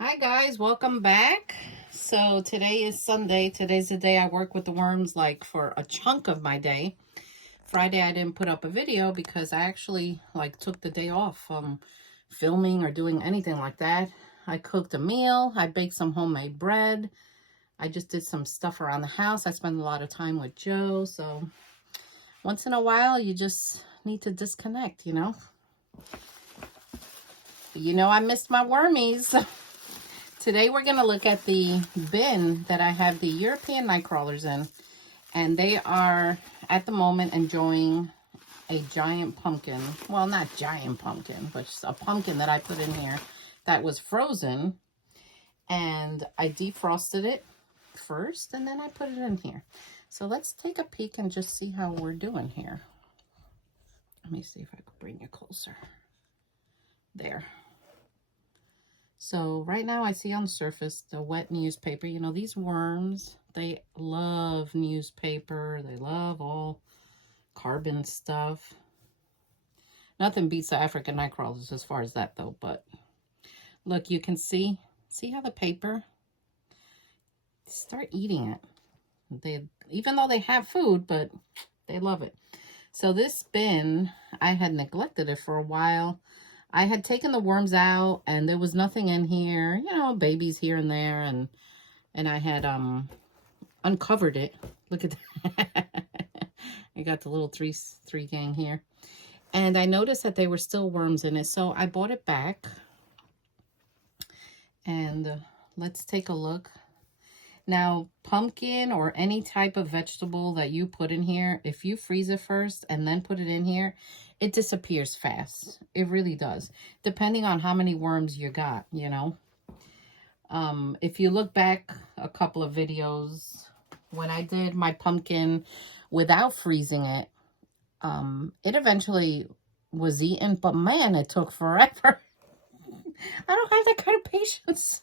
Hi guys, welcome back. So today is Sunday. Today's the day I work with the worms like for a chunk of my day. Friday I didn't put up a video because I actually took the day off from filming or doing anything like that. I cooked a meal, I baked some homemade bread. I just did some stuff around the house. I spent a lot of time with Joe, so once in a while you just need to disconnect, you know. I missed my wormies. Today we're going to look at the bin that I have the European nightcrawlers in. And they are, at the moment, enjoying a giant pumpkin. Well, not giant pumpkin, but just a pumpkin that I put in here that was frozen. And I defrosted it first, and then I put it in here. So let's take a peek and just see how we're doing here. Let me see if I can bring you closer. There. So right now I see on the surface the wet newspaper. You know, these worms, they love newspaper. They love all carbon stuff. Nothing beats the African nightcrawlers as far as that though. But look, you can see how the paper, start eating it. Even though they have food, but they love it. So this bin, I had neglected it for a while. I had taken the worms out and there was nothing in here, you know, babies here and there, and I had uncovered it. Look at that. I got the little three gang here. And I noticed that there were still worms in it, so I bought it back. And let's take a look. Now, pumpkin or any type of vegetable that you put in here, if you freeze it first and then put it in here, it disappears fast. It really does. Depending on how many worms you got, you know. If you look back a couple of videos, when I did my pumpkin without freezing it, it eventually was eaten. But man, it took forever. I don't have that kind of patience.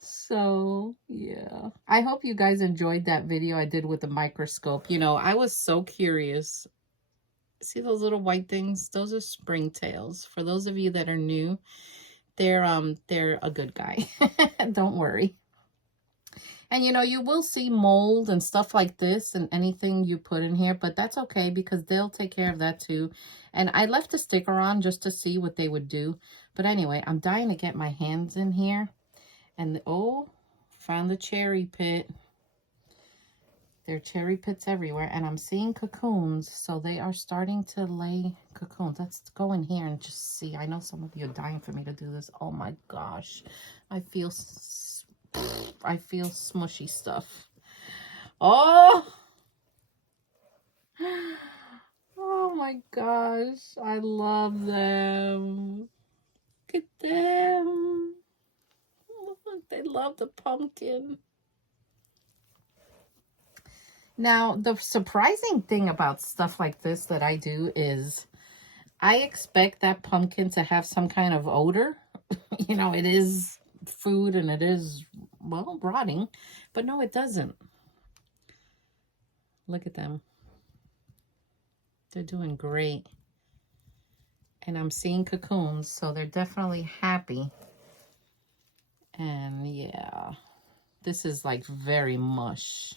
So, yeah. I hope you guys enjoyed that video I did with the microscope. You know, I was so curious. See those little white things? Those are springtails. For those of you that are new, they're a good guy. Don't worry. And, you know, you will see mold and stuff like this and anything you put in here, but that's okay because they'll take care of that too. And I left a sticker on just to see what they would do. But anyway, I'm dying to get my hands in here. And, oh, found the cherry pit. There are cherry pits everywhere. And I'm seeing cocoons. So they are starting to lay cocoons. Let's go in here and just see. I know some of you are dying for me to do this. Oh, my gosh. I feel smushy stuff. Oh! Oh, my gosh. I love them. Look at them. They love the pumpkin. Now, the surprising thing about stuff like this that I do is I expect that pumpkin to have some kind of odor. You know, it is food and it is, well, rotting. But no, it doesn't. Look at them. They're doing great. And I'm seeing cocoons, so they're definitely happy. And yeah, this is like very mush.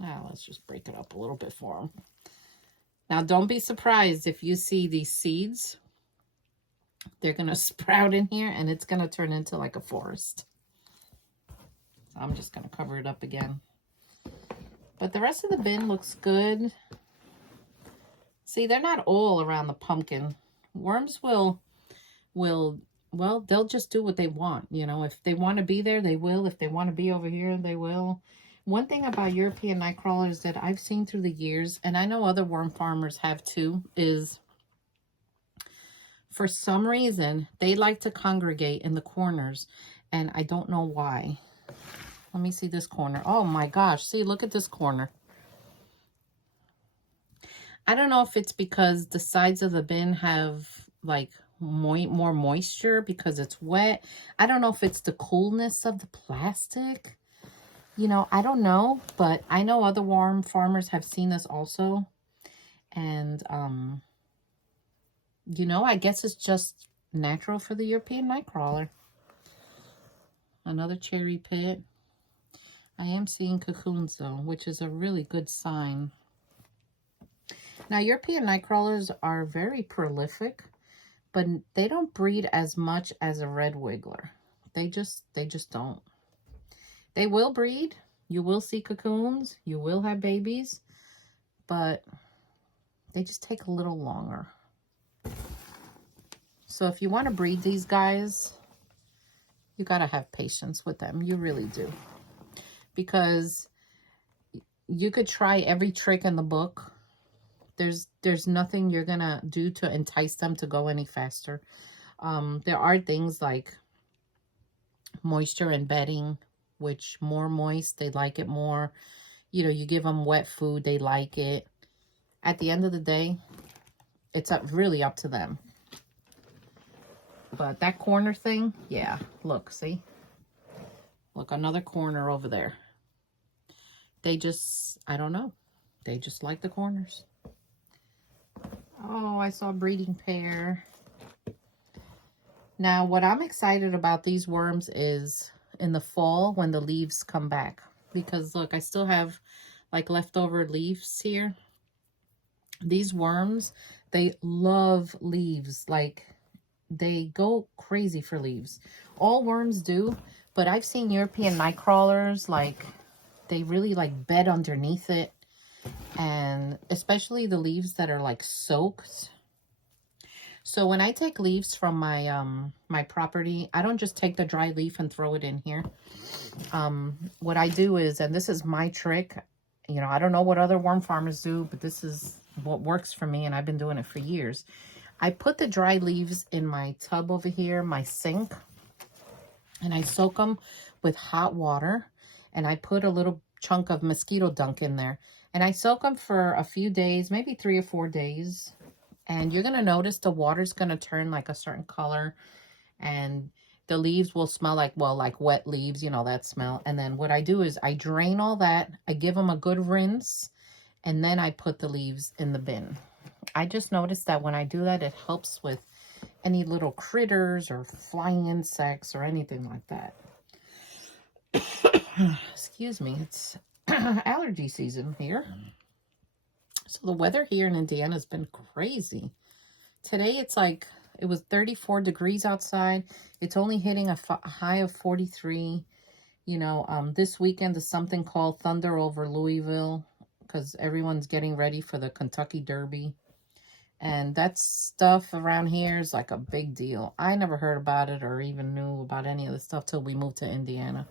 Now let's just break it up a little bit for them. Now don't be surprised if you see these seeds. They're going to sprout in here and it's going to turn into like a forest. So I'm just going to cover it up again. But the rest of the bin looks good. See, they're not all around the pumpkin. Worms will well, they'll just do what they want. You know, if they want to be there, they will. If they want to be over here, they will. One thing about European nightcrawlers that I've seen through the years, and I know other worm farmers have too, is for some reason, they like to congregate in the corners. And I don't know why. Let me see this corner. Oh my gosh. See, look at this corner. I don't know if it's because the sides of the bin have like more moisture because it's wet. I don't know if it's the coolness of the plastic. You know, I don't know, but I know other worm farmers have seen this also. And, you know, I guess it's just natural for the European nightcrawler. Another cherry pit. I am seeing cocoons though, which is a really good sign. Now, European nightcrawlers are very prolific, but they don't breed as much as a red wiggler. They just don't. They will breed. You will see cocoons. You will have babies, but they just take a little longer. So if you want to breed these guys, you got to have patience with them. You really do. Because you could try every trick in the book. There's nothing you're going to do to entice them to go any faster. There are things like moisture and bedding, which more moist, they like it more. You know, you give them wet food, they like it. At the end of the day, it's really up to them. But that corner thing, yeah, look, see? Look, another corner over there. They just, I don't know. They just like the corners. Oh, I saw a breeding pair. Now, what I'm excited about these worms is in the fall when the leaves come back. Because, look, I still have, like, leftover leaves here. These worms, they love leaves. Like, they go crazy for leaves. All worms do, but I've seen European nightcrawlers, like, they really, like, bed underneath it. And especially the leaves that are, like, soaked. So when I take leaves from my my property, I don't just take the dry leaf and throw it in here. What I do is, and this is my trick, you know, I don't know what other worm farmers do, but this is what works for me, and I've been doing it for years. I put the dry leaves in my tub over here, my sink, and I soak them with hot water, and I put a little chunk of mosquito dunk in there, and I soak them for a few days, maybe 3 or 4 days. And you're going to notice the water's going to turn like a certain color. And the leaves will smell like, well, like wet leaves, you know, that smell. And then what I do is I drain all that. I give them a good rinse. And then I put the leaves in the bin. I just noticed that when I do that, it helps with any little critters or flying insects or anything like that. Excuse me. It's allergy season here. So the weather here in Indiana has been crazy. Today it's like, it was 34 degrees outside. It's only hitting a high of 43. You know, this weekend is something called Thunder over Louisville, because everyone's getting ready for the Kentucky Derby. And that stuff around here is like a big deal. I never heard about it or even knew about any of the stuff till we moved to Indiana.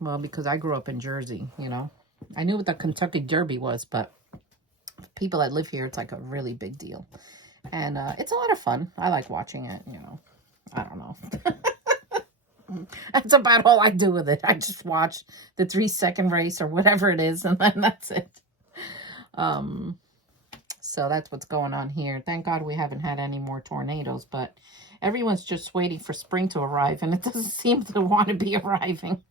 Well, because I grew up in Jersey, you know. I knew what the Kentucky Derby was, but people that live here, it's like a really big deal. And it's a lot of fun. I like watching it, you know. I don't know. That's about all I do with it. I just watch the 3-second race or whatever it is, and then that's it. So that's what's going on here. Thank God we haven't had any more tornadoes, but everyone's just waiting for spring to arrive, and it doesn't seem to want to be arriving.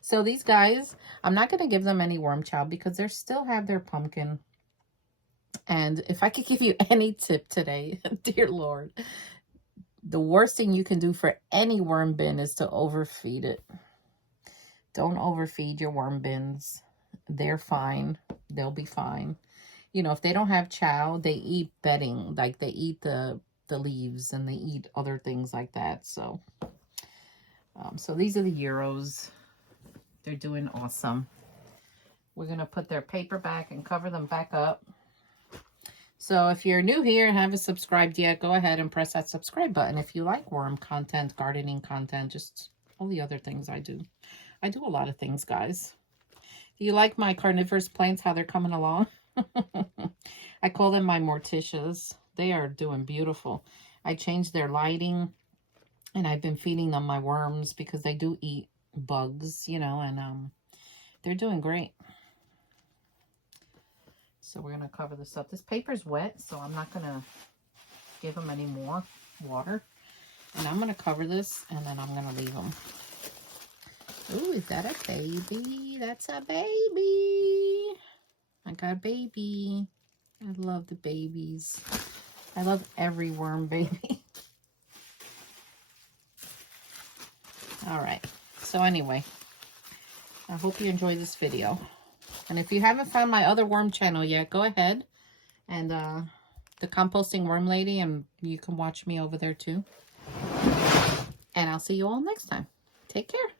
So these guys, I'm not going to give them any worm chow because they still have their pumpkin. And if I could give you any tip today, dear Lord, the worst thing you can do for any worm bin is to overfeed it. Don't overfeed your worm bins. They're fine. They'll be fine. You know, if they don't have chow, they eat bedding. Like, they eat the leaves and they eat other things like that. So, so these are the Euros. They're doing awesome. We're going to put their paper back and cover them back up. So if you're new here and haven't subscribed yet, go ahead and press that subscribe button. If you like worm content, gardening content, just all the other things I do. I do a lot of things, guys. Do you like my carnivorous plants, how they're coming along? I call them my morticias. They are doing beautiful. I changed their lighting, and I've been feeding them my worms because they do eat bugs, you know, and they're doing great. So we're going to cover this up. This paper's wet, so I'm not going to give them any more water. And I'm going to cover this, and then I'm going to leave them. Ooh, is that a baby? That's a baby. I got a baby. I love the babies. I love every worm baby. All right. So anyway, I hope you enjoyed this video. And if you haven't found my other worm channel yet, go ahead and the Composting Worm Lady, and you can watch me over there too. And I'll see you all next time. Take care.